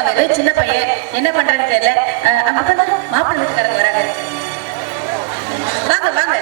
வயசாகுது, சின்ன பையன் என்ன பண்றதுன்னு தெரியல. அப்பதான் மாப்பிள்ளை வீட்டுக்காரங்க வராங்க. வாங்க வாங்க.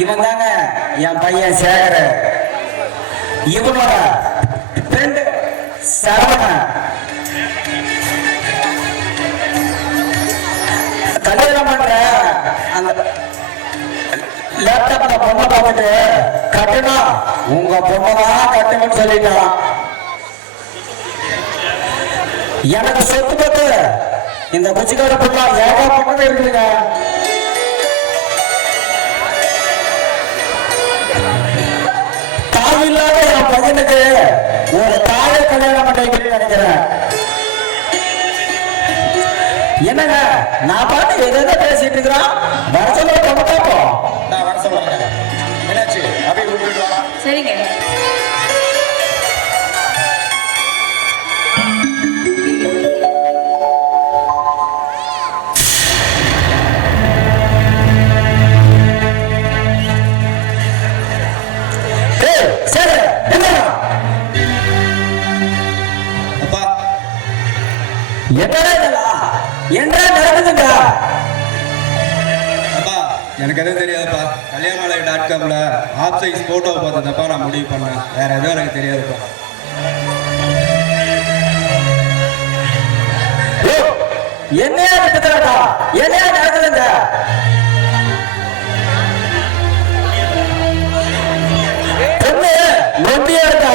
இவன் தாங்க என் பையன் சேகர, இவனோட ஃப்ரெண்டு சரவணன். கல்யாணம் பண்ற அந்த லேப்டாப்ல பொண்ணை பார்த்துட்டு கட்டுனா உங்க பொண்ணதான் கட்டுன்னு சொல்லிட்டான். எனக்கு சொத்து பத்து இந்த குச்சிக்கார பொண்ணா ஏகப்பட்டது இருக்குதுங்க. இல்லாத என் பையனுக்கு ஒரு தாயை கல்யாணம் பண்ணிக்கிறேன்னு நினைக்கிறேன். என்னங்க நான் பாட்டு எதை பேசிட்டு இருக்கிறான்? வருஷம் கமத்தாப்போ நான் வர சொல்றேன். என்னாச்சு? அப்படியே கூப்பிட்டு வா. சரிங்க. எனக்கு எதுவும் தெரியாதுப்பா. கல்யாணாலய.comல ஆப் சைஸ் போட்டோவை பார்த்ததப்பா நான் முடிவு பண்ணேன். வேற எதுவும் எனக்கு தெரியாதுப்பா. என்னையா என்னையா நடக்குதுங்க? பொண்ணு நொண்டியா இருக்கா?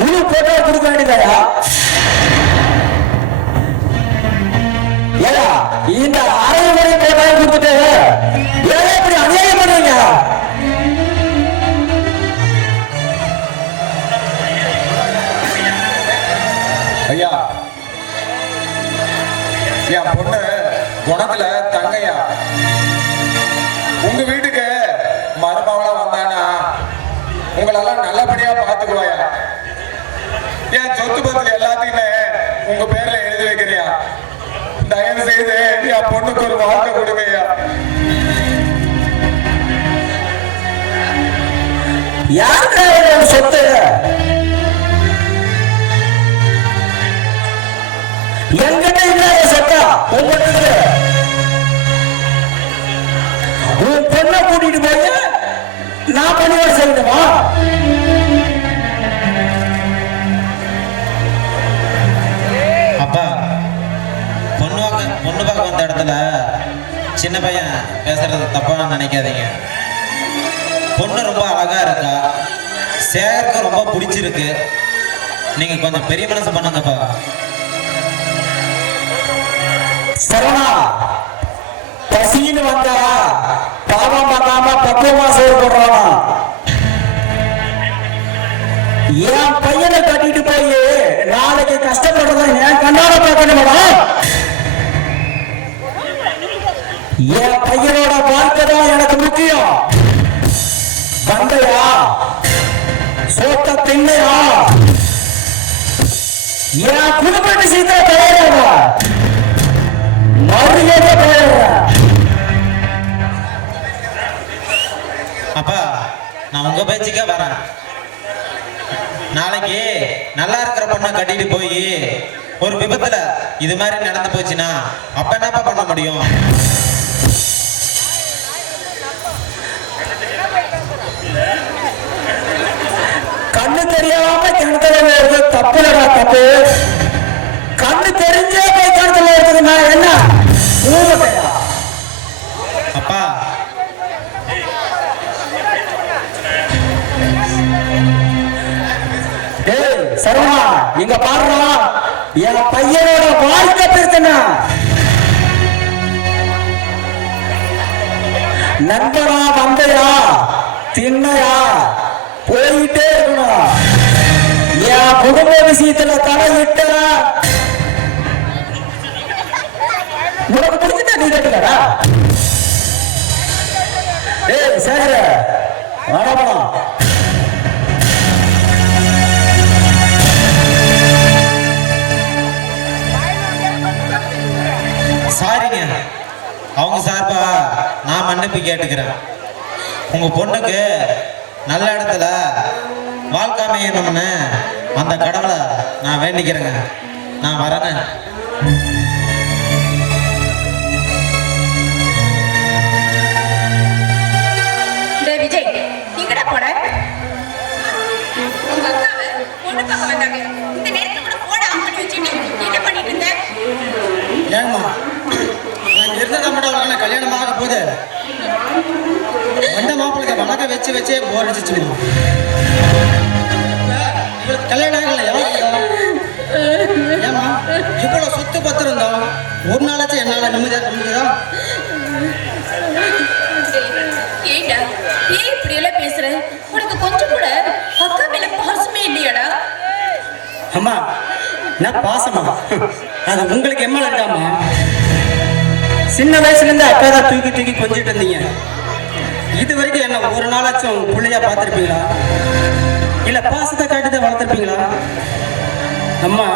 முழு போட்டோ கொடுக்க வேண்டியதா? இந்த அரை மணி போட்டோ கொடுத்துட்டு ஏன் இப்படி அநியாயம் பண்றீங்க? ஐயா, என் பொண்ணு குணத்துல தங்கையா. உங்க வீட்டுக்கு மருமகளா வந்தானா உங்களெல்லாம் நல்லபடியா பாத்துக்குவாயா. என் சொத்து பத்தில எல்லாத்தையுமே உங்க பேர்ல எழுதி வைக்கிறியா? தயவு செய்து என் பொண்ணுக்கு ஒரு வார்த்தை கொடுங்கய்யா. யாருக்கு சொத்து? எங்கிட்ட இல்லாத சொத்தா உங்களுக்கு? உன் பொண்ணை கூட்டிட்டு போய் நான் பணியோடு செய்யணுமா? அப்பா, பொண்ணு பார்க்க வந்த இடத்துல சின்ன பையன் பேசுறது தப்பா நினைக்காதீங்க. பொண்ணு ரொம்ப அழகா இருக்கா, சேகருக்கு ரொம்ப பிடிச்சிருக்கு. நீங்க கொஞ்சம் பெரிய மனசு பண்ணுங்கப்பா. சரவணா, பசின்னு வந்தா பாவம் பண்ணாம பக்குவமா சோறு போடுறானா? என் பையனை கட்டிட்டு போய் நாளைக்கு கஷ்டப்படுறத என் கண்ணால பார்க்கணுமா? என் பையனோட வாழ்க்கை தான் எனக்கு முக்கியம். வந்தையா சோத்த திண்ணையா என் குடும்ப விஷயத்தை தயாரா மறுபடியும் தயாரா. அப்பா, நான் உங்க பேச்சுக்கே வரேன். நாளைக்கு நல்லா இருக்கிற பொண்ணை கட்டிட்டு போய் ஒரு விபத்துல இது மாதிரி நடந்து போச்சுன்னா அப்ப என்னப்பா பண்ண முடியும்? கண்ணு தெரியாம கிணத்துல வருது தப்புலடா தப்பு. கண்ணு தெரிஞ்சே போய் கிணத்துல இருக்குதுன்னா என்ன அப்பா? சரவணா, இங்க பாருடா, என் பையனோட வாழ்க்கை பிரச்சனை. நண்பனா வந்தையா திண்ணையா போயிட்டே இருக்கணும். என் குடும்ப விஷயத்துல தலையிட்ட உனக்கு பிடிச்சதா நீ கட்டுக்கடா. ஏய் சேகர வரணும். சாரிங்க, அவங்க சார்பா நான் மன்னிப்பு கேட்டுக்கிறேன். உங்க பொண்ணுக்கு நல்ல இடத்துல வாழ்க்கை அமையணும்னு அந்த கடவுளை நான் வேண்டிக்கிறேங்க. நான் வரேன். டேய் விஜய், எங்கடா போன? உங்க அக்காவை பொண்ணு பார்க்க வந்தாங்க. இந்த நேரத்துல கூட போன ஆஃப் பண்ணி வச்சுட்டு என்ன பண்ணிட்டு இருந்த? ஏமா நான் இருந்த மட்டும் கல்யாணம் ஆக போது வந்த மாப்பிள்ளைக்கு வணக்கம் வச்சே போர் அடிச்சிச்சு. இவளுக்கு கல்யாணம் ஆகலையா? ஏமா இவ்வளவு சொத்து பத்திரம் தான் ஒரு நாளாச்சும் என்னால நிம்மதியா? ஏண்டா ஏன் இப்படி எல்லாம் பேசுற? உனக்கு கொஞ்சம் கூட அக்கா மேல பாசமே இல்லையாடா? அம்மா நான் பாசமா அது உங்களுக்கு எம்மா இருக்காமா? சின்ன வயசுல இருந்து அக்கா தான் தூக்கி தூக்கி கொஞ்சிட்டு இருந்தீங்க. இது வரைக்கும் என்ன ஒரு நாளாச்சும் பிள்ளையா பார்த்துருப்பீங்களா? இல்ல பாசத்தை காட்டுதான் வளர்த்துருப்பீங்களா? அம்மா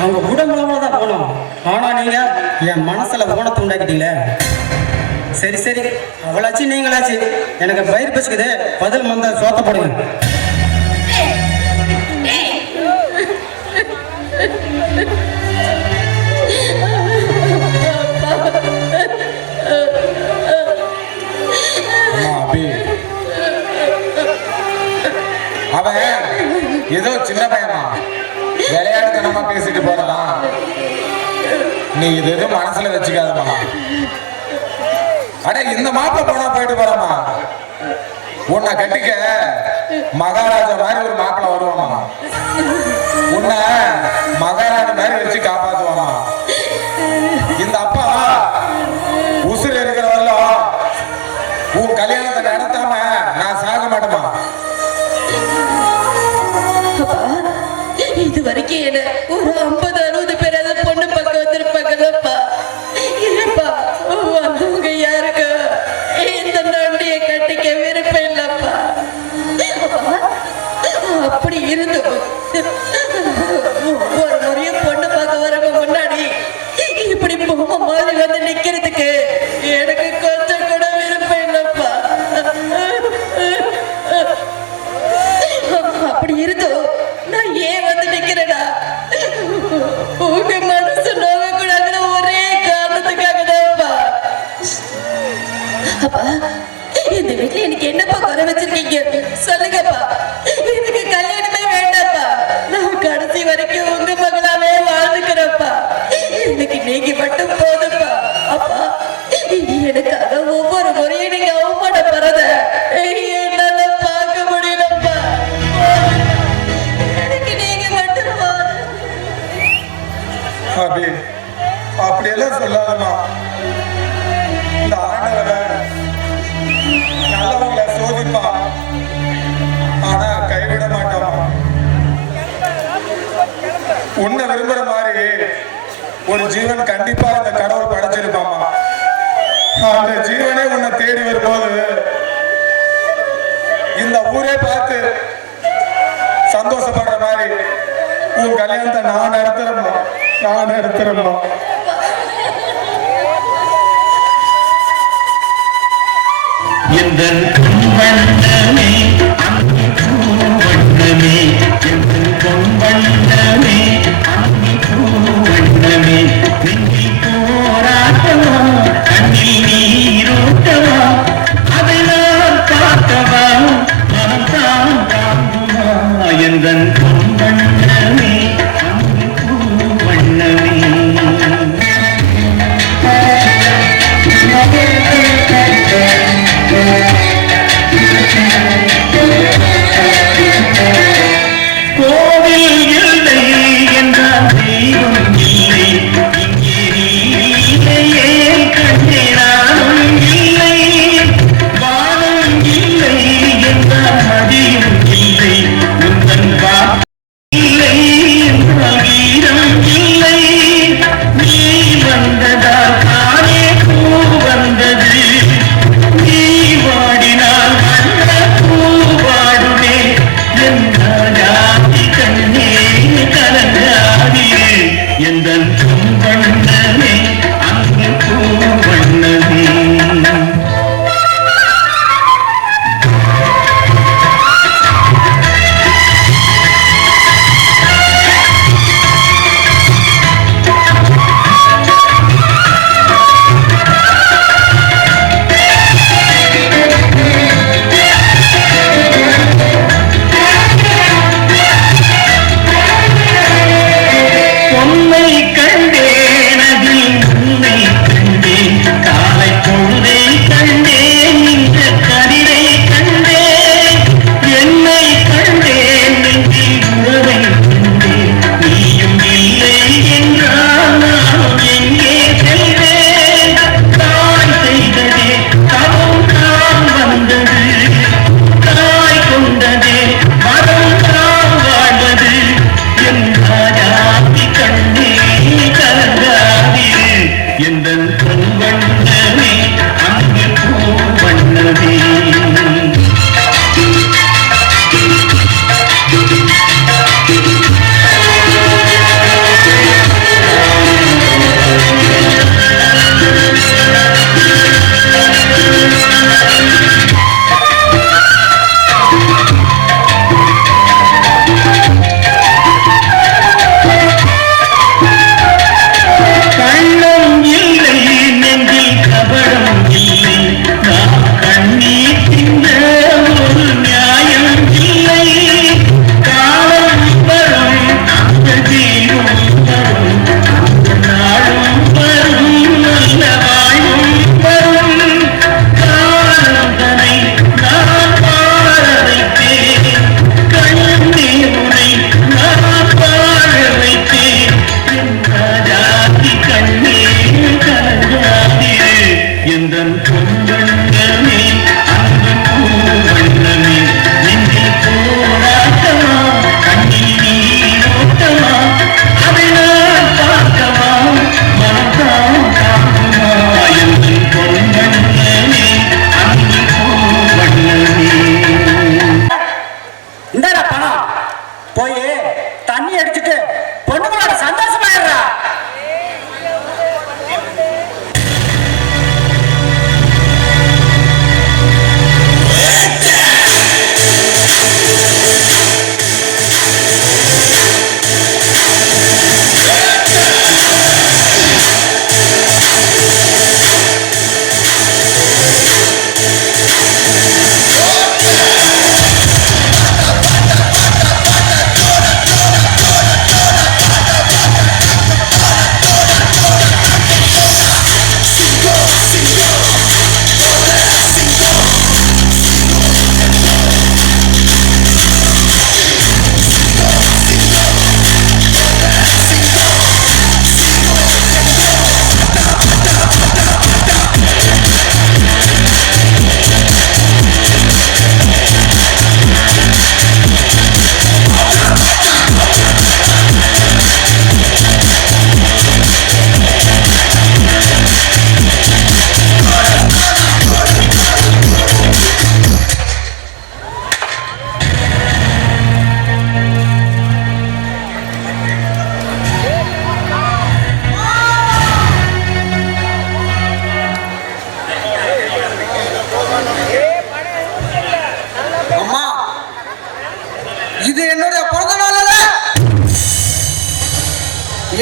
அவங்க உடம்புல தான் போனோம். ஆனா நீங்க என் மனசுல ஓனத்தை உண்டாக்கிட்டீங்களே. சரி சரி அவளாச்சு நீங்களாச்சு எனக்கு பயிர் பச்சுக்குது. பதில் வந்த சோத்த போடுங்க. அவன் ஏதோ சின்ன பையனா விளையாட்டுத்தனமா பேசிட்டு போறதான். நீ இது எதுவும் மனசுல வச்சுக்காதமா. அட இந்த மாப்பிள்ள போனா போயிட்டு போறமா. உன்னை கட்டிக்க மகாராஜா மாதிரி ஒரு மாப்பிள்ள வருவாமா. உன்னை மகாராணி மாதிரி வச்சு காப்பாத்துவாமா. இந்த அப்பா உசுறு இருக்கிற வரலாம் உன் கல்யாணத்தை நடத்தாம நான் சாக மாட்டேமா. இது வரைக்கும் என்ன ஒரு 50-60 பேராவது பொண்ணு பக்கம் வந்திருப்பாங்கல்லப்பா. இல்லப்பா வந்தவங்க யாருக்கு இந்த நண்டிய கட்டிக்க விருப்பம் இல்லப்பா. அப்படி இருந்தும் ஒவ்வொரு முறையும் பொண்ணு பார்க்க வரவங்க முன்னாடி இப்படி பொம்மை மாதிரி வந்து நிக்கிறதுக்கு எனக்கு கொஞ்சம் கூட விருப்பம் இல்லப்பா. அப்படி இருந்தும் நான் ஏன் வந்து நிக்கிறேனா? உங்க மனசு நோக கூடாதுன்னு ஒரே காரணத்துக்காக தான்ப்பா. அப்பா இந்த வீட்டுல எனக்கு என்னப்பா குறை வச்சிருக்கீங்க சொல்லுங்கப்பா. எனக்கு கல்யாணமே வேண்டாப்பா. நான் கடைசி வரைக்கும் உங்க மகளாவே வாழ்ந்துக்கிறேன்ப்பா. எனக்கு நீங்க மட்டும் போதுப்பா. அப்பா எனக்காக ஒவ்வொரு முறையும் நீங்க அவமானப்படுறத என்னால பார்க்க முடியலப்பா. எனக்கு நீங்க மட்டும் போதும். அபி அப்படியெல்லாம் சொல்லாதம்மா. இந்த ஆண்டவன் நல்லவங்களை சோதிப்பான், ஆனா கைவிட மாட்டான். உன்னை விரும்புற மாதிரி ஒரு ஜீவன் கண்டிப்பா இந்த கடவுள் படைச்சிருப்பாமா. அந்த ஜீவனே உன்னை தேடி வரும்போது இந்த ஊரே பார்த்து சந்தோஷப்படுற மாதிரி உன் கல்யாணத்தை நான் நடத்துறேம்மா. எந்தன் பொன்வண்ணமே அங்கு பூவண்ணமே, எந்தன் பொன்வண்ணமே அங்கு பூவண்ணமே, நெஞ்சில் போராட்டமா கண்ணில் நீரோட்டமா, அதை நான் பார்க்கவா மனம் தான் தாங்குமா, எந்தன் பொன்வண்ணமே அங்கு பூவண்ணமே. கோவில் இல்லை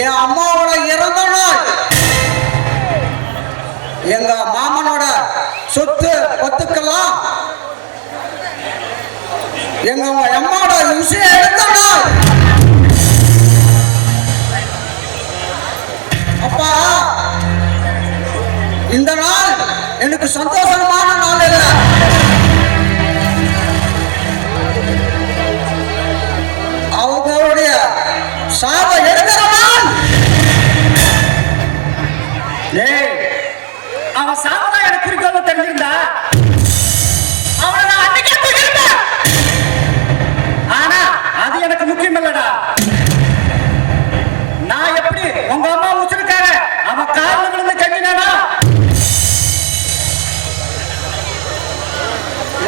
என் அம்மாவோட இறந்த நாள், எங்க மாமனோட சொத்து பத்துக்கெல்லாம் எங்க அம்மாவோட விஷயம் எடுத்த நாள். அப்பா, இந்த நாள் எனக்கு சந்தோஷமான நாள் இல்லை. அவங்களுடைய சாப எடுக்கிற நாள். அவன் சாப்பிட்டா எனக்கு குறிக்கோள் தெரிஞ்சிருந்தா அவனை நான் அன்னைக்கே போயிருந்தேன். ஆனா அது எனக்கு முக்கியம் இல்லடா. நான் எப்படி உங்க அம்மா உச்சிருக்கார அவன் காலில் விழுந்து கட்டினானா,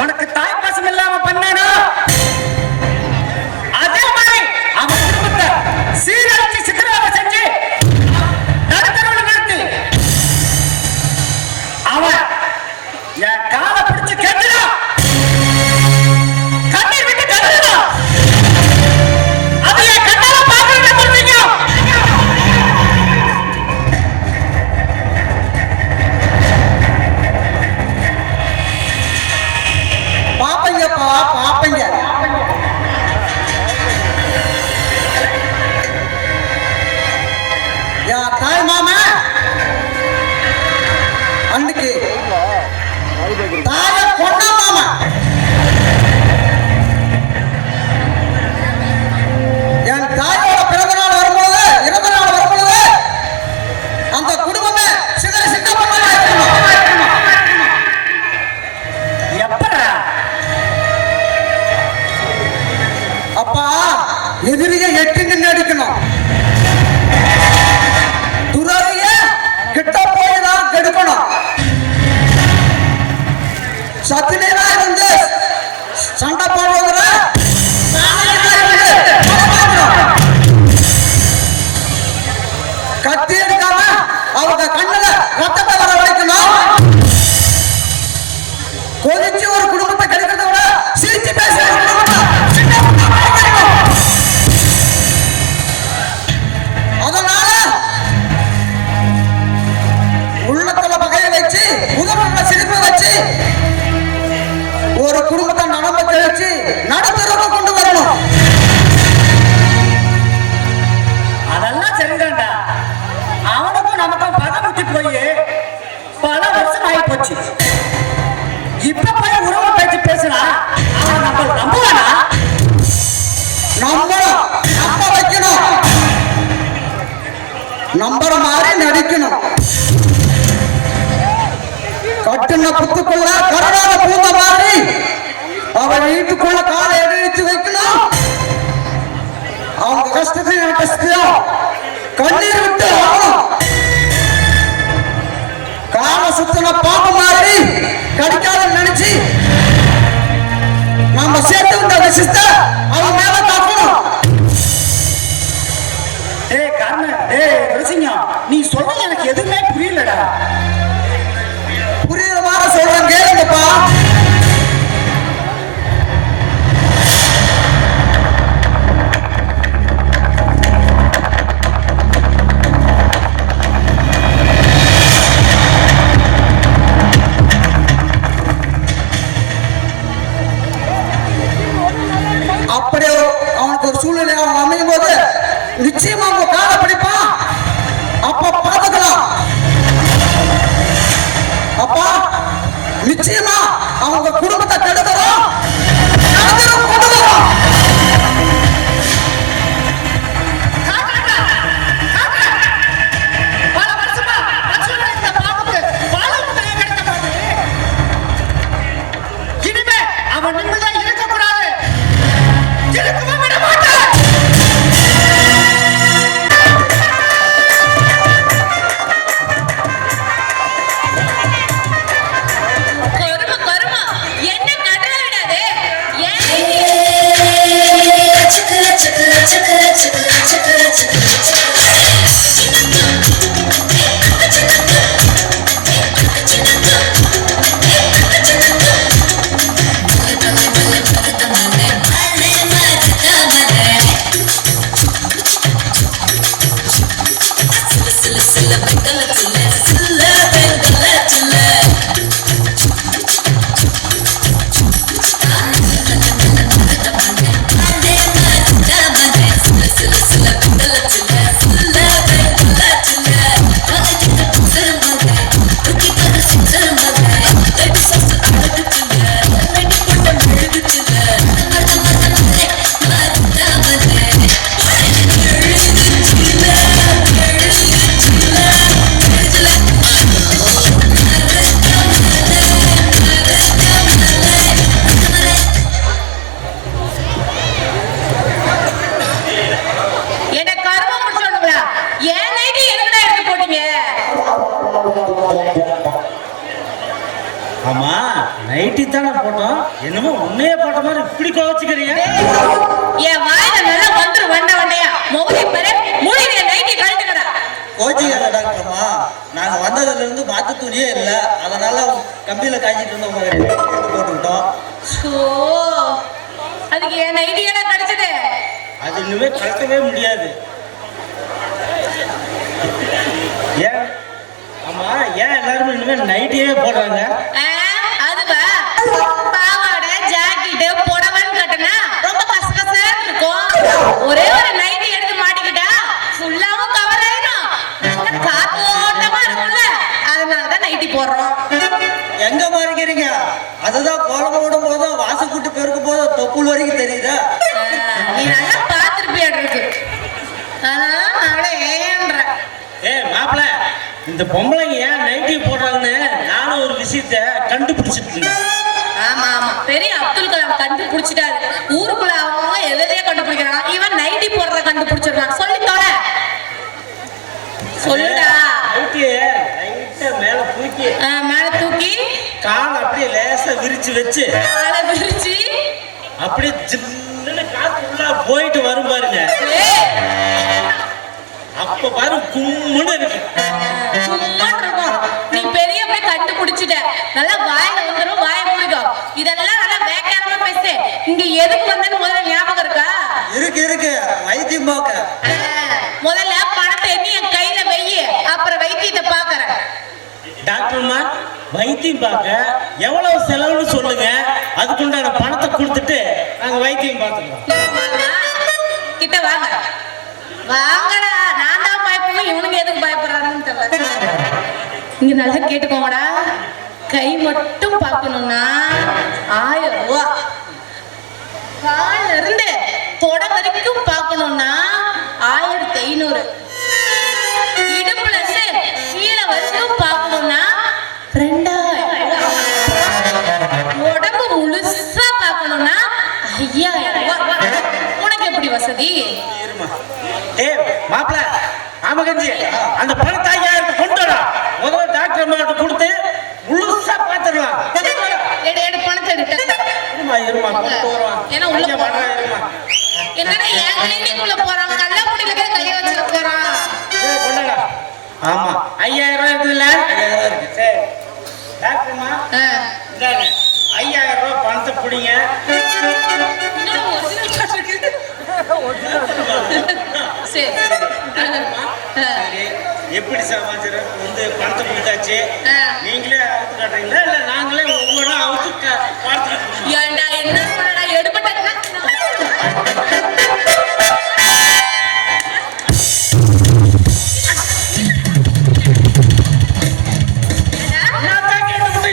உனக்கு தாய் பாசம் இல்லாம பண்ணானா, அதே மாதிரி அவன் குடும்பத்தை சீரழிச்சு சித்திரவதை செஞ்சு நடுத்தரவுல நிறுத்தி அவன் என் காலை பிடிச்சு கேட்டுடா, கண்ணீர் விட்டு கருதுடா. அது என் கண்ணால பாக்குறீங்க சொல்றீங்க. பாப்பைங்கப்பா, பாப்பைங்க. என் தாய் மாமா அன்னைக்கு தாய கொண்டா மாமா. என் தாயோட பிறந்த நாள் வரும்பொழுது, இறந்த நாள் வரும்பொழுது அந்த குடும்பமே சிதற சின்ன பண்ணா எப்படா அப்பா, எதிரியை எட்டி நின்று அடிக்கணும், துறவிய கிட்ட போய் தான் கெடுக்கணும். சத்தினா இருந்து சண்டை போடுவதுல கத்தி எடுக்காம அவங்க கண்ணுல ரத்தத்தை வர வைக்கணும். கொதிச்சு ஒரு குடும்பத்தை கெடுக்கிறத விட சிரிச்சு பேசுற ஒரு குடும்பத்தை சின்ன குடும்பமா கெடுக்கணும். அதனால உள்ளத்துல பகையை வச்சு உதவுல சிரிப்பை வச்சு ஒரு குடும்பத்தை நடம்ப கழிச்சு நடுத்தரவு கொண்டு வரணும். அதெல்லாம் சரிதான்டா. அவனுக்கும் நமக்கும் பகை முத்தி போய் பல வருஷம் ஆகி போச்சு. இப்ப போய் உறவை பேச்சு பேசுறா, அவன் நம்ம நம்புவானா? நம்பணும், நம்ப வைக்கணும், நம்புற மாதிரி நடிக்கணும். கட்டுன புத்துக்குள்ள கருணால பூந்த மாதிரி அவன் வீட்டுக்குள்ள காலை எடுத்து வைக்கணும். அவங்க கஷ்டத்தையும் கஷ்டம் கண்ணீர் விட்டு ஆகணும். காலை சுத்தின பாம்பு மாதிரி கடிக்காத நினைச்சு நம்ம சேர்த்து வந்த விஷயத்த அவன் மேல தாக்கணும். டேய் கர்ணன், டேய் நரசிங்கம், நீ சொல்றது எனக்கு எதுவுமே புரியலடா. புரியுற மாதிரி சொல்றேன், கேளுங்கப்பா. அப்படியே அவனுக்கு ஒரு சூழ்நிலை அவன் அமையும் போது நிச்சயமா அவங்க காலை பிடிப்பான். அப்ப பார்த்துக்கலாம். அப்பா, நிச்சயமா அவங்க குடும்பத்தை கெடுக்கிறோம், கொண்டு வரோம். பல வருஷமா லட்சுமணன் இந்த பாவத்துக்கு வாழ்க்கை கிடைக்க மாட்டேங்குது. இனிமே அவன் நிம்மதியா இருக்கக்கூடாது, இருக்கவும் விட மாட்டேன். நைட்டி தானே போட்டோம், என்னமோ உன்னையே போட்ட மாதிரி இப்படி கோவச்சுக்கிறீங்க. என் வாயில நல்லா வந்துரு வண்டையா மோதி பாரு மூடிய நைட்டி கழட்டுங்கடா. கோச்சிக்காத டாக்டர்மா, நாங்க வந்ததுல இருந்து மாத்து துணியே இல்ல, அதனால கம்பியில காய்ச்சிட்டு இருந்தவங்க எடுத்து போட்டுக்கிட்டோம். சோ அதுக்கு என் நைட்டி எல்லாம் கிடைச்சது. அது இனிமே கழட்டவே முடியாது. ஏன் ஆமா, ஏன் எல்லாரும் இனிமே நைட்டியே போடுறாங்க? அதுவா பாவாடை ஜாக்கெட்டு புடவைன்னு கட்டினா ரொம்ப கசகசா இருக்கும். ஒரே ஒரு நைட்டி எடுத்து மாட்டிக்கிட்டா ஃபுல்லாவும் கவர் ஆயிடும், காத்தோட்டமா இருக்கும்ல, அதனாலதான் நைட்டி போடுறோம். எங்க மாறிக்கிறீங்க? அதுதான் கோலம் போடும் போதும் வாசக்கூட்டு பெருக்கும் போதும் தொப்புள் வரைக்கும் தெரியுதா? நீ நல்லா பாத்துருப்பியாடு இருக்கு, அதனால அவளை ஏன்ற. மாப்பிள்ள, இந்த பொம்பளைங்க ஏன் நைட்டி போடுறாங்கன்னு நானும் ஒரு விஷயத்த கண்டுபிடிச்சிட்டு இருந்தேன். ஆமா ஆமா, பெரிய அப்துல் கலாம் கண்டுபிடிச்சிட்டாரு. ஊருக்குள்ள அவங்க எதையே கண்டுபிடிக்கிறான், இவன் நைட்டி போடுறத கண்டுபிடிச்சிடறான். சொல்லி தோற சொல்லுடா. நைட்டிய லைட்டா மேல தூக்கி மேல தூக்கி கால் அப்படியே லேசா விரிச்சு வச்சு காலை விரிச்சு அப்படியே ஜில்லுன்னு காத்து உள்ள போயிட்டு வரும் பாருங்க. அப்ப பாரு கும்முன்னு இருக்கு. சும்மான் இருக்கும். நீ பெரிய போய் கண்டுபிடிச்சிட்ட, நல்லா வாயில வந்துடும், வாய முடிக்கும். இதெல்லாம் நல்லா வேக்காரமா பேசு. இங்க எதுக்கு வந்தேன்னு முதல்ல ஞாபகம் இருக்கா? இருக்கு வைத்தியம் பார்க்க. முதல்ல பணத்தை எண்ணி என் கையில வெய்யி, அப்புறம் வைத்தியத்தை பாக்குறேன். டாக்டர்மா, வைத்தியம் பார்க்க எவ்வளவு செலவுன்னு சொல்லுங்க, அதுக்குண்டான பணத்தை கொடுத்துட்டு நாங்க வைத்தியம் பார்த்துக்கலாம். கிட்ட வாங்க வாங்கடா. நான் தான் பயப்படணும், இவனுங்க எதுக்கு பயப்படுறாங்கன்னு தெரியல. இங்க நல்லா கேட்டுக்கோங்கடா, கை மட்டும் பார்க்கணும்னா 1000 ரூபா, கால்ல இருந்து தொட வரைக்கும் பார்க்கணும்னா 1500, இடுப்புல இருந்து கீழே வரைக்கும் பார்க்கணும்னா 2000, உடம்பு முழுசா பார்க்கணும்னா 5000 ரூபாய். உனக்கு எப்படி வசதி? மாப்பிள்ள ஆமகஞ்சி, அந்த பணத்தை 5000 கொண்டு வரா. முதல்ல டாக்டர் அம்மாட்ட கொடுத்து முழுசா பாத்துடலாம். எடு பணத்தை இருமா கொண்டு வருவான். ஏன்னா உள்ள போறான். என்னடா என் கிளினிக்குள்ள போறான், கள்ளக்குடியில போய் கைய வச்சுட்டு போறான். கொண்டாடா. ஆமா 5000 ரூபாய் இருக்குதுல்ல? சரி டாக்டர்மா, இந்தாங்க 5000 ரூபாய் பணத்தை பிடிங்க. சரி எப்படி சமாச்சாரம் வந்து பணத்தை கொடுத்தாச்சு, நீங்களே அவுத்து காட்டுறீங்களா இல்ல நாங்களே ஒவ்வொரு அவுத்து பார்த்துக்கிட்டு? ஏண்டா என்ன சொல்லடா, எடுபட்ட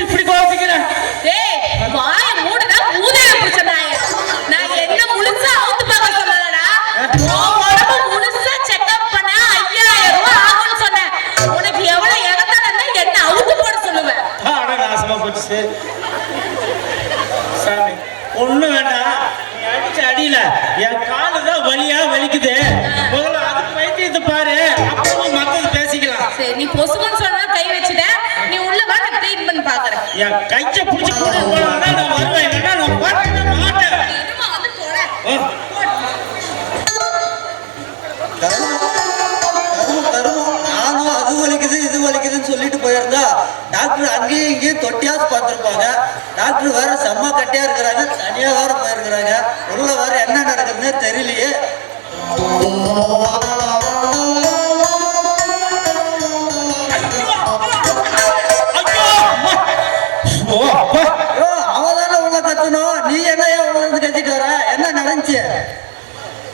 இப்படி கோவிக்கிறேன். வாய மூடுடா, ஊதைய பிடிச்ச நாய. நான் என்ன முழுசா அவுத்து பார்க்க சொல்லலடா, உடம்பு முழுசா செக்அப் பண்ண 5000 ரூபாய் ஆகும்னு சொன்னேன். உனக்கு எவ்வளவு எகத்தான என்ன அவுத்து போட சொல்லுவேன்? நாசமா போச்சு சாமி. ஒண்ணு வேண்டாம், நீ அடிச்ச அடியில என் காலு தான் வலியா வலிக்குது. முதல்ல அதுக்கு வைத்தியத்தை பாரு, அப்புறம் மத்தது பேசிக்கலாம். சரி, நீ பொசுக்குன்னு சொன்னா கை வச்சுட்ட, நீ உள்ள வா, நான் ட்ரீட்மெண்ட் பாக்குறேன். என் கைச்ச புடிச்சு கூட்டிட்டு போனா நான் வருவேன், இல்லைன்னா நான் வரவே மாட்டேன். இருமா வந்து போறேன். தருமம் நானும் அது வலிக்குது இது வலிக்குதுன்னு சொல்லிட்டு போயிருந்தா டாக்டர் அங்கேயும் இங்கேயும் தொட்டியாவது பார்த்துருப்பாங்க. டாக்டர் வேற செம்ம கட்டியா இருக்கிறாங்க, தனியா வேற போயிருக்கிறாங்க. உள்ள வேற என்ன நடக்குதுன்னே தெரியலையே. அவதான உள்ள கத்தணும், நீ என்ன உள்ள இருந்து கத்திட்டு வர? என்ன நடந்துச்சு?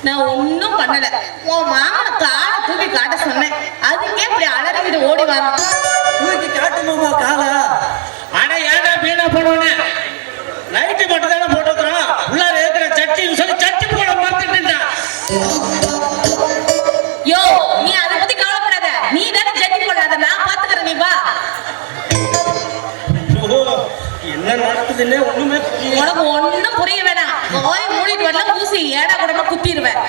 நான் ஒண்ணும் பண்ணல, உன் மாமனை காலை தூக்கி காட்ட சொன்னேன், அதுக்கே இப்படி அலறிக்கிட்டு ஓடி வரான். தூக்கி காட்டுமாமா காலா? ஆனா ஏன்டா வீணா போனோன்னு நைட்டு மட்டும் தானே போட்டு வைக்கிறோம், உள்ளார இருக்கிற சட்டின்னு சொல்லி சட்டி போட மறந்துட்டா. யோ, நீ அதை பத்தி கவலைப்படாத, நீ தானே ஜட்டி போடாத, நான் பாத்துக்கிறேன், நீ வா. என்ன நடக்குதுன்னு ஒண்ணுமே புரியல. உனக்கு ஒண்ணும் புரிய வேணாம், வாய மூடிட்டு வரலாம், ஊசி ஏடா கூடமா குத்திடுவேன்.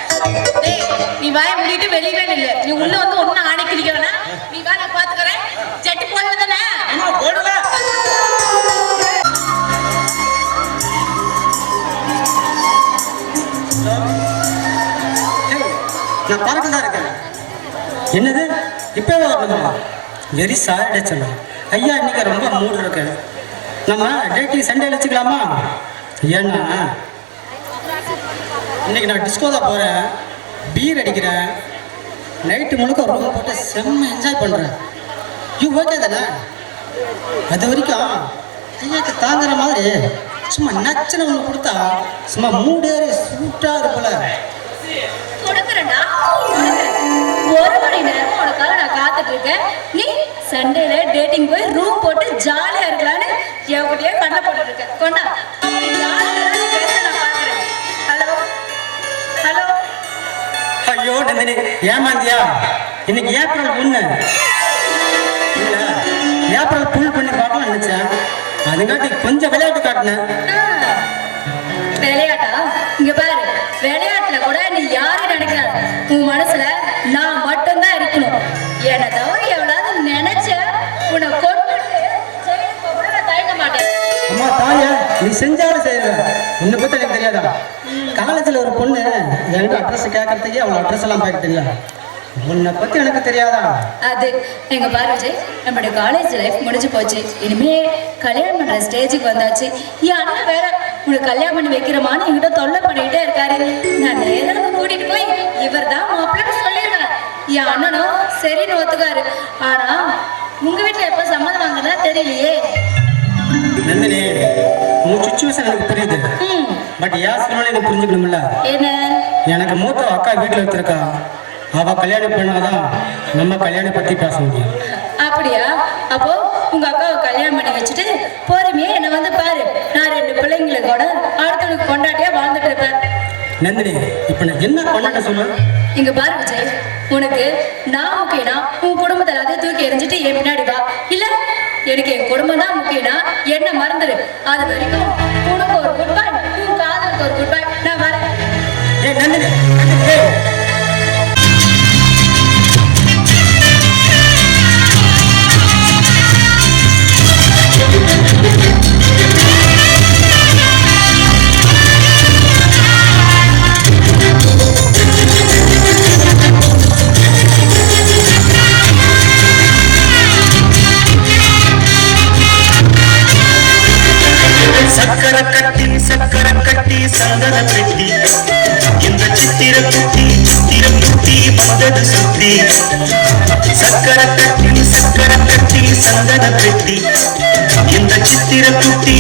டேய், நீ வாய மூடிட்டு வெளியவே நில்லு, நீ உள்ள வந்து ஒண்ணும் ஆணைக்கிடிக்க வேணாம், நீ வா, நான் பாத்துக்கிறேன். ஜட்டி போடல தானே? போடல. நான் பார்க்க தான் இருக்கேன். என்னது இப்போ வரணுமா? வெரி சாரி சொல்லலாம் ஐயா, இன்னைக்கு ரொம்ப மூடு இருக்கு. நம்ம டேட்டிங் சண்டே வச்சுக்கலாமா? ஏன்னா இன்னைக்கு நான் டிஸ்கோ தான் போகிறேன், பீர் அடிக்கிறேன், நைட்டு முழுக்க ரூம் போட்டு செம்ம என்ஜாய் பண்ணுறேன். யூ ஓகே தானே? அது வரைக்கும் ஐயாக்கு தாங்குற மாதிரி சும்மா நச்சுன்னு ஒன்று கொடுத்தா சும்மா மூடேறி சூட்டாக இருக்குல்ல. கொடுக்குறேன்டா, ஒரு மணி நேரம் உனக்காக நான் காத்துட்டு இருக்கேன். நீ சண்டேல டேட்டிங் போய் ரூம் போட்டு ஜாலியா இருக்கலான்னு என்கிட்டயே கண்ணை போட்டுட்டு இருக்க. கொண்டா ஹலோ ஹலோ. ஐயோ நந்தினி ஏமாந்தியா? இன்னைக்கு ஏப்ரல் 1 இல்ல, ஏப்ரல் புல் பண்ணி பார்க்கலாம் நினைச்சேன். அதுங்காட்டி கொஞ்சம் விளையாட்டு காட்டினேன். விளையாட்டா? இங்க பாரு, விளையாட்டுல கூட நீ யாரும் நினைக்கிறாரு. உன் மனசுல நான் மட்டும்தான் இருக்கணும். என்னை தவிர எவ்வளவு நினைச்ச உன்னை கொண்டு தயங்க மாட்டேன். அம்மா தாயா, நீ செஞ்சாலும் செய்யல. உன்னை பத்தி எனக்கு தெரியாதா? காலேஜில் ஒரு பொண்ணு என்கிட்ட அட்ரஸ் கேட்கறதுக்கே அவளை அட்ரஸ் எல்லாம் பார்க்க தெரியல. உன்னை பத்தி எனக்கு தெரியாதா? அது எங்க பாரு விஜய், நம்மளுடைய காலேஜ் லைஃப் முடிஞ்சு போச்சு. இனிமே கல்யாணம் பண்ற ஸ்டேஜுக்கு வந்தாச்சு. என் அண்ணன் வேற உனக்கு கல்யாணம் பண்ணி வைக்கிறமான்னு என்கிட்ட தொல்லை பண்ணிக்கிட்டே இருக்காரு. நான் நேரம் கூட்டிட்டு போய் இவர் தான் மாப்பிள்ளை சொல்லிடுறேன். என் அண்ணனும் சரின்னு ஒத்துக்காரு. ஆனா உங்க வீட்டுல எப்ப சம்மதம் வாங்குறதா தெரியலையே. நந்தினி, உன் சுச்சுவேஷன் எனக்கு புரியுது. பட் ஏன் சூழ்நிலை எனக்கு புரிஞ்சுக்கணும்ல. என்ன? எனக்கு மூத்த அக்கா வீட்டில் வச்சிருக்கா. அவ கல்யாணம் பண்ணாதான் நம்ம கல்யாணம் பத்தி பேச முடியும். அப்படியா? அப்போ உங்க அக்காவை கல்யாணம் பண்ணி வச்சுட்டு போறமே என்ன வந்து பாரு. நான் 2 பிள்ளைங்களோட அடுத்தவனுக்கு கொண்டாட்டியா வாழ்ந்துட்டு இருப்பேன். நந்தினி, இப்ப நான் என்ன பண்ண சொல்லு? இங்க பாரு விஜய், உனக்கு நான் முக்கியம்னா உன் குடும்பத்தை எல்லாத்தையும் தூக்கி எறிஞ்சிட்டு என் பின்னாடி வா. இல்ல எனக்கு என் குடும்பம் தான் முக்கியம்னா என்ன மறந்துடு. அது வரைக்கும் உனக்கு ஒரு குட் பை, உன் காதலுக்கு ஒரு குட் பை. நான் வரேன். ஏய் நந்தினி, சக்கரை கட்டி சந்தன பெட்டி, இந்த சித்திர குட்டி வந்தது சுத்தி. சக்கரை கட்டி சந்தன பெட்டி, இந்த சித்திர குட்டி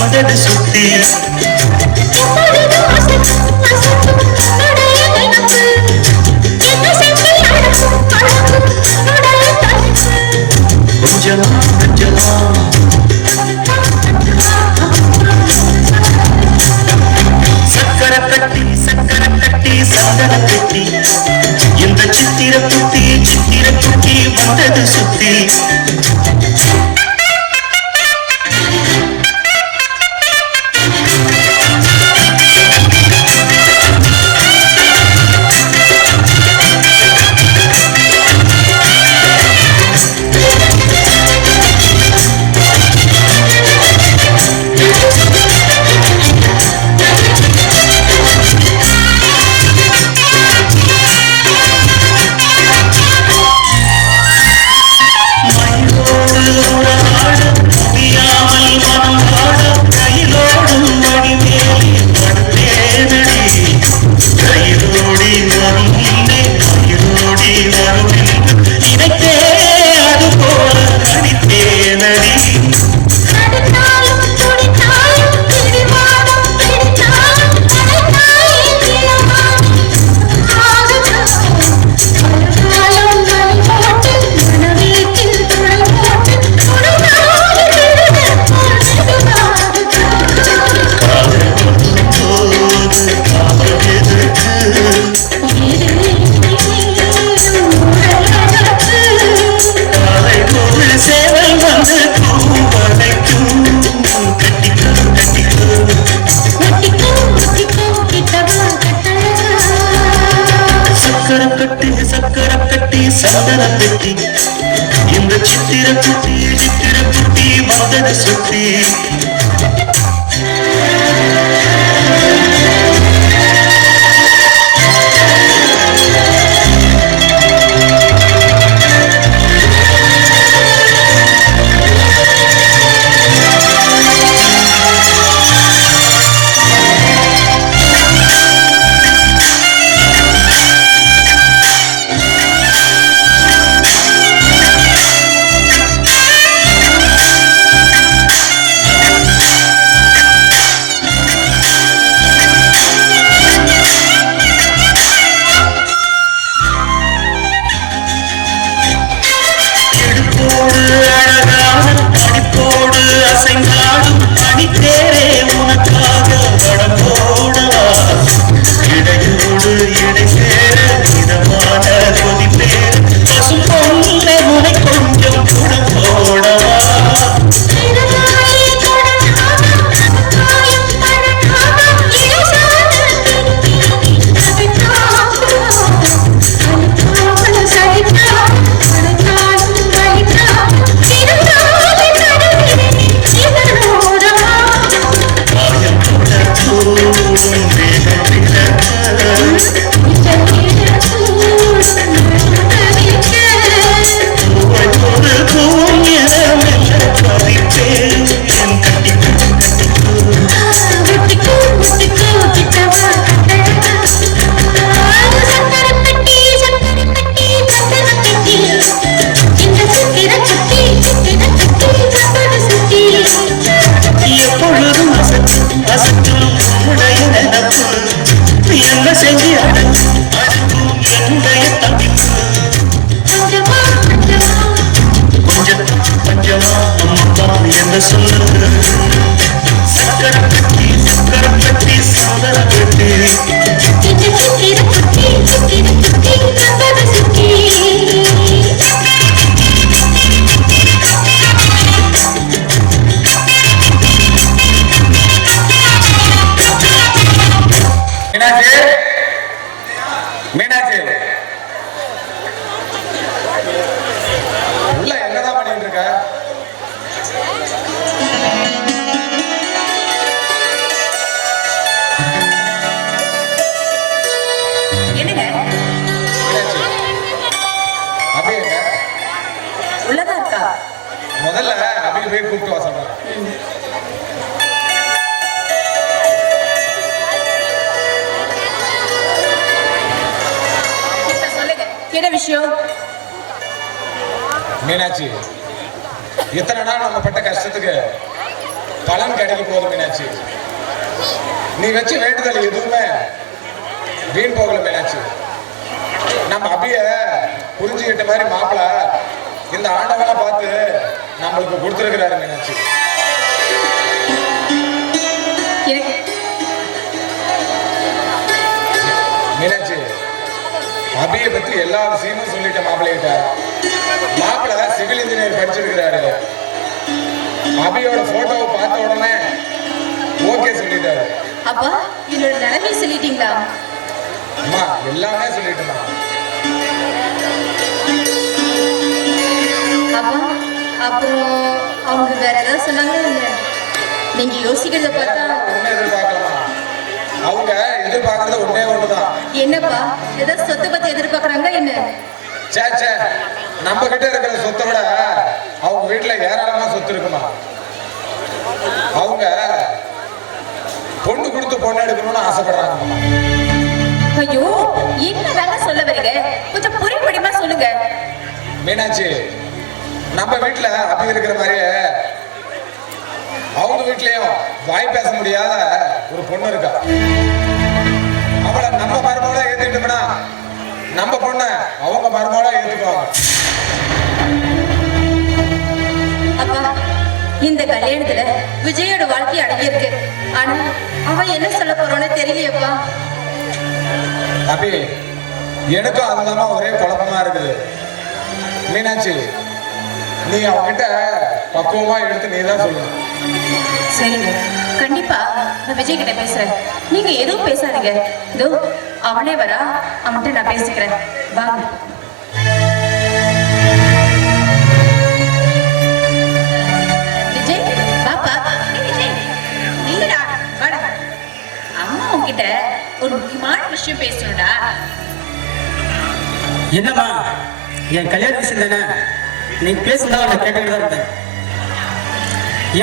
வந்தது சுத்தி. கொஞ்சமா சக்கரை கட்டி சந்தன பெட்டி, இந்த சித்திர குட்டி வந்தது சுத்தி. சந்தன பெட்டி, இந்த சித்திர குட்டி வந்தது சுத்தி. விஷயம்? மீனாட்சி, இத்தனை நாள் நம்ம பட்ட கஷ்டத்துக்கு பலன் கிடைக்க போகுது மீனாட்சி. நீ வச்சு வேண்டுதல் எதுவுமே வீண் போகல மீனாட்சி. நம்ம அபிய புரிஞ்சுக்கிட்ட மாதிரி மாப்பிள்ள இந்த ஆண்டவனை பார்த்து நம்மளுக்கு கொடுத்துருக்கிறாரு மீனாட்சி. மீனாட்சி, அபியை பத்தி எல்லா விஷயமும் சொல்லிட்ட மாப்பிள்ளைகிட்ட. மாப்பிள்ள சிவில் இன்ஜினியர் படிச்சிருக்கிறாரு. அபியோட போட்டோவை பார்த்த உடனே ஓகே சொல்லிட்டாரு. அப்பா என்னோட நிலைமை சொல்லிட்டீங்களா? அம்மா எல்லாமே சொல்லிட்டுமா. அப்பா அப்புறம் அவங்க வேற ஏதாவது சொன்னாங்க இல்ல? நீங்க யோசிக்கிறத பார்த்தா ஒண்ணு எதிர்பார்க்கலாமா? அவங்க எதிர்பார்க்கறது ஒண்ணே ஒண்ணுதான். என்னப்பா ஏதாவது சொத்தை பத்தி எதிர்பார்க்கறாங்க என்ன? சே சே, நம்ம கிட்ட இருக்கிற சொத்தை விட அவங்க வீட்டுல ஏராளமா சொத்து இருக்குமா. அவங்க பொண்ணு கொடுத்து பொண்ணு எடுக்கணும்னு ஆசைப்படுறாங்க. ஐயோ என்னதாங்க சொல்ல வரீங்க? கொஞ்சம் புரியும்படிமா சொல்லுங்க. மீனாட்சி, நம்ம வீட்டுல அப்படி இருக்கிற மாதிரியே அவங்க வீட்லயும் வாய் பேச முடியாத ஒரு பொண்ணு இருக்கா. அவளை நம்ம மருமகளா ஏத்துக்கிட்டோம்னா நம்ம பொண்ணை அவங்க மருமகளா ஏத்துக்குவாங்க. அப்பா இந்த கல்யாணத்துல விஜயோட வாழ்க்கை அடங்கி இருக்கு. ஆனா அவன் என்ன சொல்ல போறான்னு தெரியலையப்பா. அபி, எனக்கும் அதுதான் ஒரே குழப்பமா இருக்குது. மீனாட்சி, நீ அவங்கிட்ட பக்குவமா எடுத்து நீ தான் சொல்லணும். சரிங்க, கண்டிப்பா நான் விஜய் கிட்ட பேசுறேன். நீங்க எதுவும் பேசாதீங்க. இதோ அவனே வரா, அவன்கிட்ட நான் பேசிக்கிறேன். வாங்க. விஜய் பாப்பா. விஜய் இல்லடா, வாடா. அம்மா உன்கிட்ட ஒரு முக்கியமான விஷயம் பேசணும்டா. என்னம்மா, என் கல்யாண விஷயம் தானே, நீ பேசுனா நான் கேட்டுக்கிட்டு தான் இருந்தேன்.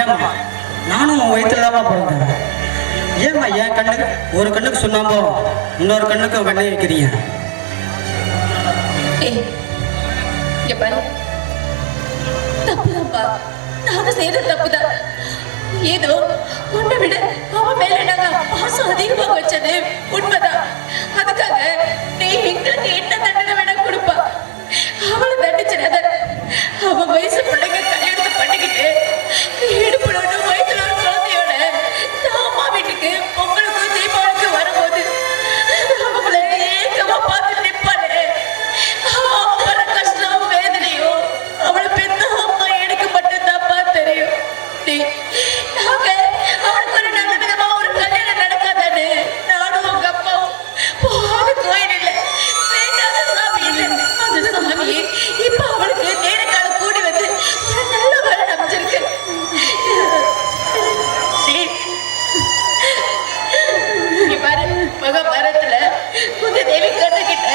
ஏம்மா, நானும் உன் வயிற்றுல தான் பிறந்தேன். ஏம்மா என் கண்ணுக்கு ஒரு கண்ணுக்கு சொன்னாம்போ இன்னொரு கண்ணுக்கு வெண்ணெய் வைக்கிறீங்க? ஏய், இங்க பாரு, தப்புதான்ப்பா. நாங்க செய்யறது தப்புதான். ஏதோ உன்னை விட அவன் மேல நாங்க பாசம் அதிகமா வச்சது உண்மைதான். அதுக்காக நீ எங்களுக்கு என்ன தண்டனை வேணா கொடுப்பா. அவளை தண்டிச்சிடாத. அவன் வயசு பிள்ளைங்க கல்யாணத்தை பண்ணிக்கிட்டு இடுப்புல ஒண்ணு வயசுல ஒரு குழந்தையோட தாமா வீட்டுக்கு பொங்கலுக்கும் தீபாவளிக்கும் வரும்போது அவங்களை ஏக்கமா பார்த்து நிற்பாளே, அவன் வர கஷ்டம் வேதனையும் அவளை பெத்த அம்மா எனக்கு மட்டும்தான்ப்பா தெரியும். நாங்க அவனுக்கு ஒரு நல்ல விதமா ஒரு கல்யாணம் நடக்காதானே நானும் உங்க அப்பாவும் போகாத கோயில் இல்லை, வேண்டாத சாமி இல்லை. அந்த சாமி இப்ப அவளுக்கு நேர காலம் கூடி வந்து ஒரு நல்ல வரன் அமைச்சிருக்கு. இங்க பாரு, மகாபாரதத்துல புது தேவி கண்ணுகிட்ட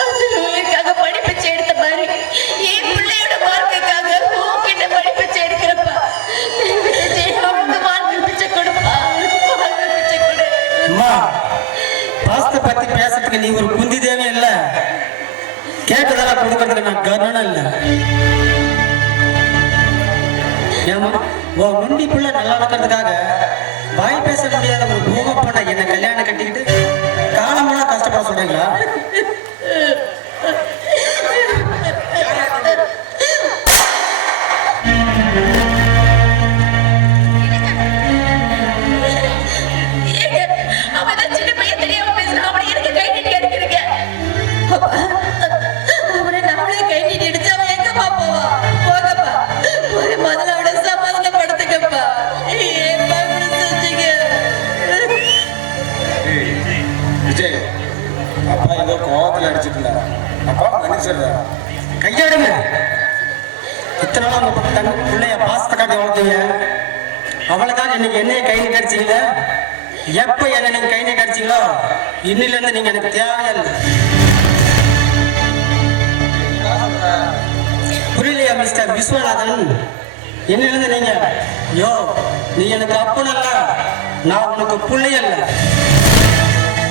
அர்ஜுனுக்காக படிப்பிச்சை எடுத்த மாதிரி என் பிள்ளையோட வாழ்க்கைக்காக உன்கிட்ட படிப்பிச்சை எடுக்கிறப்பா. அவனுக்கு வாழ்க்கை பிச்சை கொடுப்பா, வாழ்க்கை பிச்சை கொடு. அம்மா, பாஸ்தை பத்தி பேசுறதுக்கு நீ ஒரு குந்தி தேவை இல்லை, கேட்டதெல்லாம் கொடுக்கறதுக்கு நான் கர்ணனும் இல்லை. ஏமா, உன் நொண்டி பிள்ளை நல்லா இருக்கிறதுக்காக வாய் பேச முடியாத ஒரு பூம பொண்ணை என்னை கல்யாணம் கட்டிக்கிட்டு காலமெல்லாம் கஷ்டப்பட சொல்றீங்களா? அவன் சின்ன பையன் தெரியாம பேசுறான். அவனை எனக்கு கை நீட்டி அடிக்கிறீங்க. அவனை நம்மளே கை நீட்டி அடிச்சு அவன் எங்கப்பா போவா? போகப்பா, ஒரு முதல்ல அவனை சமாதானப்படுத்துக்கப்பா. ஏன்பா இப்படி செஞ்சீங்க? விஜய், அப்பா ஏதோ கோவத்துல அடிச்சுட்டு அப்பா மன்னிச்சிடுறா. கையாடுங்க. இத்தனை நாள் உங்க தங்க பிள்ளைய பாசத்தை காட்டி வளர்த்தீங்க. அவளுக்காக இன்னைக்கு என்னைய கை நீட்டி அடிச்சீங்களா? எப்ப என்ன நீங்க கை நீட்டி அடிச்சீங்களோ இன்னில இருந்து நீங்க எனக்கு தேவையில்லை. புரியலையா மிஸ்டர் விஸ்வநாதன்? இன்னில இருந்து நீங்க யோ, நீ எனக்கு அப்பன் அல்ல, நான் உனக்கு பிள்ளை அல்ல.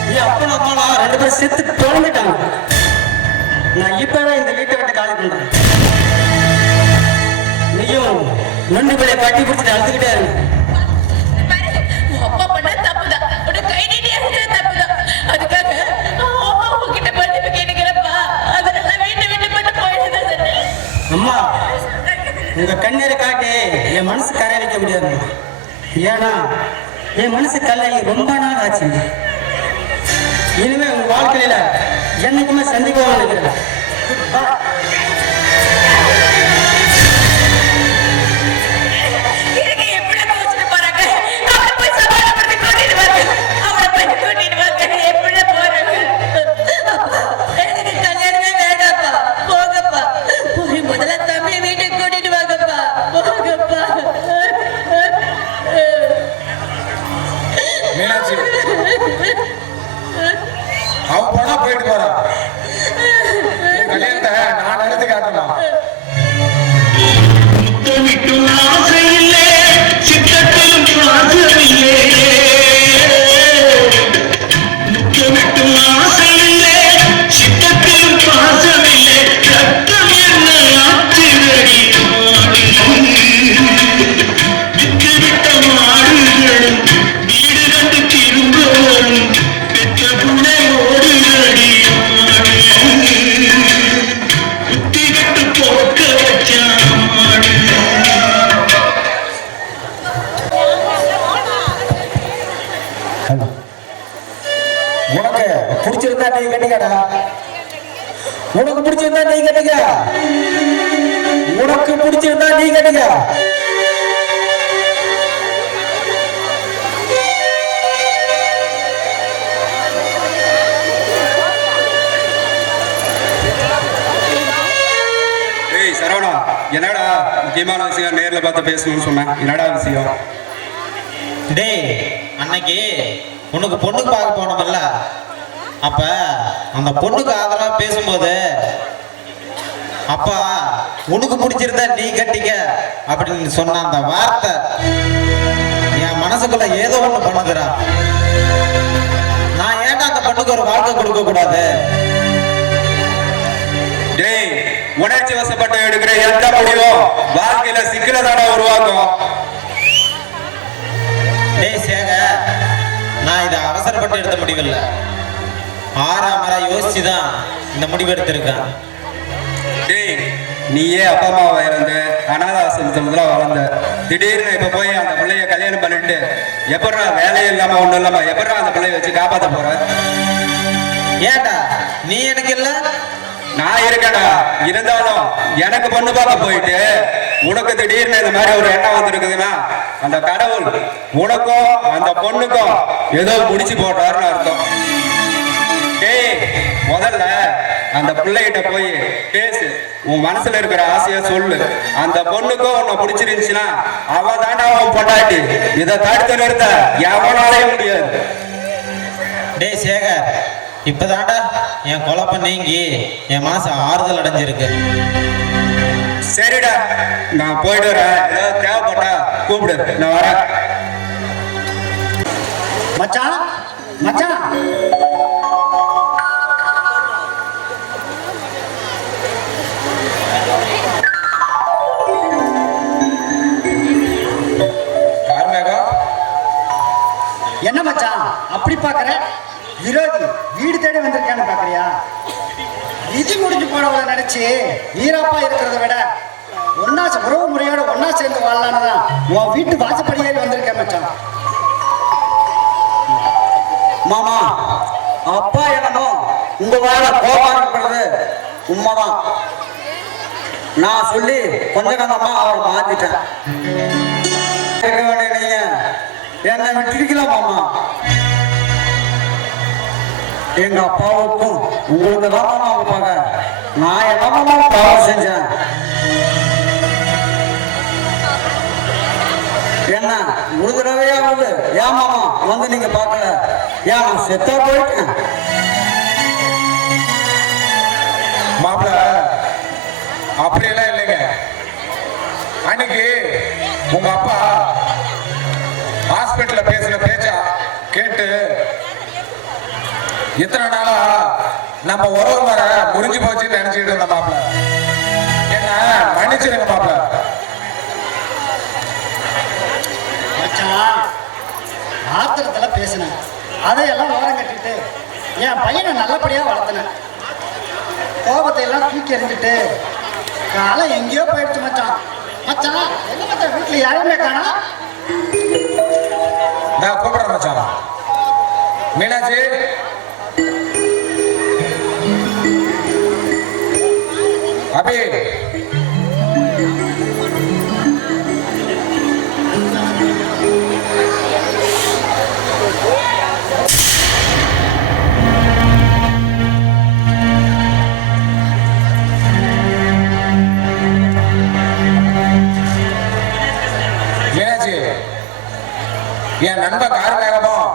நீ அப்பன் அம்மா ரெண்டு பேரும் செத்து தொலைஞ்சிட்டாங்க. நான் இப்பவே இந்த வீட்டை விட்டு காலி பண்றேன். நீயும் நொண்டி பிள்ளைய கட்டி பிடிச்சிட்டு அழுதுகிட்டே இருங்க. பாரு, உன் அப்பா பண்ண தப்புதான். உன்னை கை நீட்டி அடிச்சது தப்புதான். அதுக்காக அம்மா உன்கிட்ட மன்னிப்பு கேட்டுக்கிறப்பா. அதனால வீட்டை விட்டு மட்டும் போயிடுதான் சொன்னேன். அம்மா, உங்க கண்ணீரை காட்டி என் மனசு கரை வைக்க முடியாது. ஏன்னா என் மனசு கல்லாகி ரொம்ப நாள் ஆச்சு. இனிமே உங்க வாழ்க்கையில என்னைக்குமே சந்திக்க நினைக்கிறேன். இருங்க, எப்படி கோச்சிட்டு போறாங்க? அவளை போய் சமாதானப்படுத்தி கூட்டிட்டு வாங்க. அவளை போய் கூட்டிட்டு வாங்க. எப்படி போறாங்க? அப்பா, எனக்கு கல்யாணமே வேண்டாப்பா. போங்கப்பா. போய் முதல்ல தம்பி வீட்டுக்கு கூட்டிட்டு வாங்கப்பா. போங்கப்பா. மீனாட்சி அவ போனா போயிட்டு போறா. உன் கல்யாணத்தை நான் நடத்தி காட்டணும். முத்தமிட்டும் ஆசையில்லே சித்தத்திலும் பாசமில்லே முத்தமிட்டும் ஆசையில்லே சித்தத்திலும் பாசமில்லே ரத்தம் என்ன ஆற்றினடி விட்டுவிட்ட மாடுகளும் வீடு கண்டு திரும்ப வரும் பெற்ற புனை ஓடுகளடி குத்திவிட்டு போக்க வச்சான் மாடு. உனக்கு பிடிச்சிருந்தா நீ கட்டிக்கடா. உனக்கு பிடிச்சிருந்தா நீ கட்டிக்க. உனக்கு பிடிச்சிருந்தா நீ கட்டிக்க. ஏய் சரவணா, என்னடா முக்கியமான விஷயம் நேர்ல பார்த்து பேசணும்னு சொன்னேன். என்னடா விஷயம்? டேய், அன்னைக்கு உனக்கு பொண்ணு பார்க்க போனோம்ல, அப்ப அந்த பொண்ணுக்கு ஆதரவா பேசும்போது அப்பா உனக்கு பிடிச்சிருந்தா நீ கட்டிக்க அப்படின்னு சொன்ன அந்த வார்த்தை என் மனசுக்குள்ள ஏதோ ஒண்ணு பண்ணுதுடா. நான் ஏன்டா அந்த பொண்ணுக்கு ஒரு வாழ்க்கை கொடுக்க கூடாது? டேய், உணர்ச்சி வசப்பட்டு எடுக்கிற எந்த முடிவும் வாழ்க்கையில சிக்கலதான உருவாக்கும். டேய் சேகர், நான் இதை அவசரப்பட்டு எடுத்த முடிவில்லை. ஆறாமரா யோசிச்சுதான் இந்த முடிவு எடுத்திருக்கேன். டேய், நீயே அப்பா அம்மாவை இறந்து அனாத ஆசிரமத்துல வளர்ந்த, திடீர்னு இப்ப போய் அந்த பிள்ளைய கல்யாணம் பண்ணிட்டு எப்படா வேலையும் இல்லாம ஒண்ணும் இல்லாம எப்படா அந்த பிள்ளைய வச்சு காப்பாத்த போற? ஏன்டா நீ எனக்கு இல்ல? நான் இருக்கேன்டா. இருந்தாலும் எனக்கு பொண்ணு பார்க்க போயிட்டு உனக்கு திடீர்னு இந்த மாதிரி ஒரு எண்ணம் வந்திருக்குதுன்னா அந்த கடவுள் உனக்கும் அந்த பொண்ணுக்கும் ஏதோ முடிச்சு போட்டாருன்னு அர்த்தம். டேய், முதல்ல அந்த பிள்ளைகிட்ட போய் பேசு. உன் மனசுல இருக்கிற ஆசைய சொல்லு. அந்த பொண்ணுக்கும் உன்னை பிடிச்சிருந்துச்சுன்னா அவ தாண்டா உன் பொண்டாட்டி. இதை தடுத்து நிறுத்த எவனாலையும் முடியாது. டேய் சேகர், இப்பதான்டா என் குழப்பம் நீங்கி என் மனசு ஆறுதல் அடைஞ்சிருக்கு. சரிடா, நான் போயிட்டு வரேன். ஏதாவது தேவைப்பட்டா கூப்பிடு, நான் வரேன். மச்சான், மச்சான், கார்மேகம், என்ன மச்சான் அப்படி பாக்குற? விரோதி வீடு தேடி வந்திருக்கான்னு பாக்குறியா? விதி முடிஞ்சு போனவளை நினைச்சு வீராப்பா இருக்கிறத விட ஒன்னா உறவு முறையோட ஒன்னா சேர்ந்து வாழலான்னுதான் உன் வீட்டு வாசப்படி ஏறி வந்திருக்கேன் மச்சான். மாமா, அப்பா என்னமோ உங்க வாழ கோபாடுறது உண்மைதான். நான் சொல்லி கொஞ்ச காலமா அவரை மாத்திட்டேன். கேட்க வேண்டிய நீங்க என்னை விட்டுருக்கலாம் மாமா. எங்க அப்பாவுக்கும் உங்களுக்கு தான் மாமா வைப்பாங்க. நான் என்னமா பாவம் செஞ்சேன்? என்ன ஒரு தடவையாவது ஏன் மாமா வந்து நீங்க பார்க்கல? ஏன் நான் செத்தா போயிட்டேன்? மாப்பிள அப்படியெல்லாம் இல்லைங்க. அன்னைக்கு உங்க அப்பா ஹாஸ்பிட்டல்ல பேசின பேச்சா கேட்டு இத்தனை நாளா நம்ம உறவு முறை முறிஞ்சு போச்சுன்னு நினைச்சுக்கிட்டு இருந்த மாப்பிள்ள. என்ன மன்னிச்சிருங்க மாப்பிள்ள. மச்சான் ஆத்திரத்துல பேசினேன், அதையெல்லாம் ஓரம் கட்டிட்டு என் பையனை நல்லபடியா வளர்த்தினேன். கோபத்தை எல்லாம் தூக்கி எறிஞ்சிட்டு காலம் எங்கேயோ போயிடுச்சு மச்சான். மச்சான் எங்க மச்சான் வீட்டுல யாருமே காணா? நான் கூப்பிடுறேன் மச்சான். மீனாட்சி, அபி, மீனாட்சி, என் நண்பன் கார் மேகமும்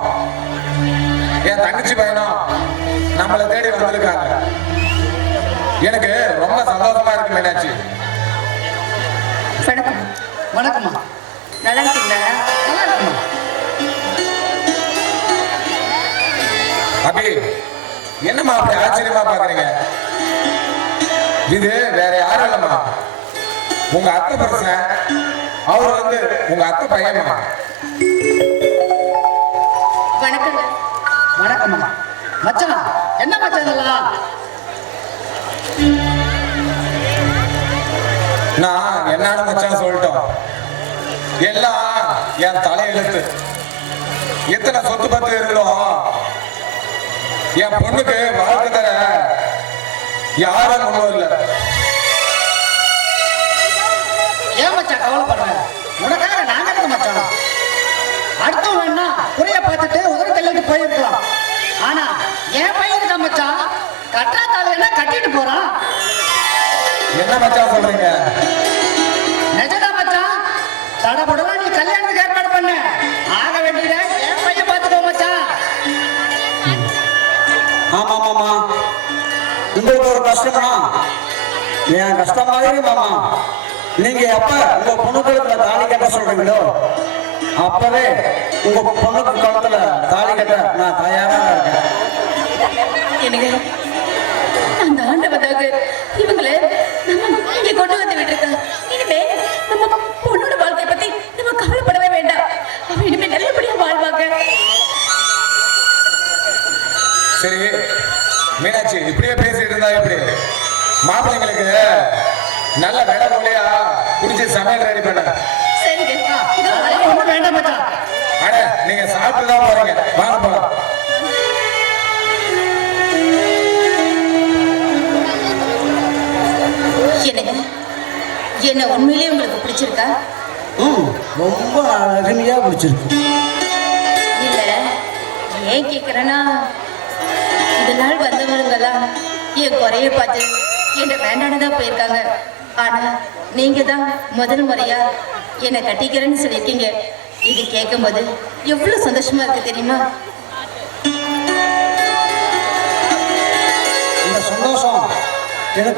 என் தங்கச்சி பையனும் நம்மளை தேடி வந்திருக்காங்க. எனக்கு ரொம்ப சந்தோஷமா இருக்கு மீனாட்சி. வணக்கம். வணக்கம்மா. நல்லா இருக்கீங்களா? நல்லா இருக்குமா? அபி, என்னம்மா அப்படி ஆச்சரியமா பாக்குறீங்க? இது வேற யாரும் இல்லம்மா, உங்க அத்தை புருஷன். அவர் வந்து உங்க அத்தை பையன்மா. வணக்கங்க. வணக்கம்மா. மச்சான் என்ன மச்சான் இதெல்லாம்? நான் என்னன்னு மச்சான் சொல்லிட்டோம். எல்லாம் என் தலையெழுத்து. எத்தனை சொத்து பத்து இருந்தோம், என் பொண்ணுக்கு வாழ்க்கை தர யாரும் முன் வரல. ஏன் மச்சான் கவலைப்படுற? உனக்காக நாங்க இருக்க மச்சான். அடுத்தவன் வேணா குறைய பார்த்துட்டு உதவி தள்ளிட்டு போயிருக்கலாம். ஆனா என் பையன் தான் மச்சான், கட்டா தாலைன்னா கட்டிட்டு போறான். என்ன மச்சான் சொல்றீங்க? நிஜதான் மச்சான். தடபுடலாம் நீ கல்யாணத்துக்கு ஏற்பாடு பண்ண. ஆக வேண்டியத என் பையன் பார்த்துக்கோ மச்சான். ஆமா மாமா, உங்களுக்கு ஒரு கஷ்டமா? என் கஷ்டம் மாதிரி மாமா. நீங்க எப்ப உங்க பொண்ணுக்கு தாலி கட்ட சொல்றீங்களோ அப்பவே உங்க பொண்ணுக்கு குளத்துல தாலி கட்ட நான் தயாரா இருக்கேன். எனக்கு அந்த ஆண்டவதாக இவங்களை நம்ம இங்க கொண்டு வந்து விட்டுருக்காங்க. இனிமே நம்ம பொண்ணோட வாழ்க்கையை பத்தி நம்ம கவலைப்படவே வேண்டாம். அவ இனிமே நல்லபடியா வாழ்வாங்க. சரி மீனாட்சி, இப்படியே பேசிட்டு இருந்தா எப்படி? மாப்பிள்ளைங்களுக்கு நல்ல வேலை போலியா குடிச்சு சமையல் ரெடி பண்ண. சரிங்க. இதோ அதெல்லாம் ஒண்ணும் வேண்டாம் மச்சான். அட, நீங்க சாப்பிட்டு தான் போறீங்க, வாங்க போலாம். என்னங்க, என்ன உண்மையிலேயே உங்களுக்கு பிடிச்சிருக்கா? ரொம்ப அருமையா பிடிச்சிருக்கு. இல்ல, ஏன் கேக்குறேன்னா, இந்த நாள் வந்தவங்கெல்லாம் என் குறைய பார்த்து என்ன வேண்டானதான் போயிருக்காங்க. ஆனா நீங்க தான் முதல் முறையா என்னை கட்டிக்கிறேன்னு சொல்லியிருக்கீங்க. இது கேட்கும்போது எவ்வளவு சந்தோஷமா இருக்கு தெரியுமா? இந்த சந்தோஷம் எனக்கு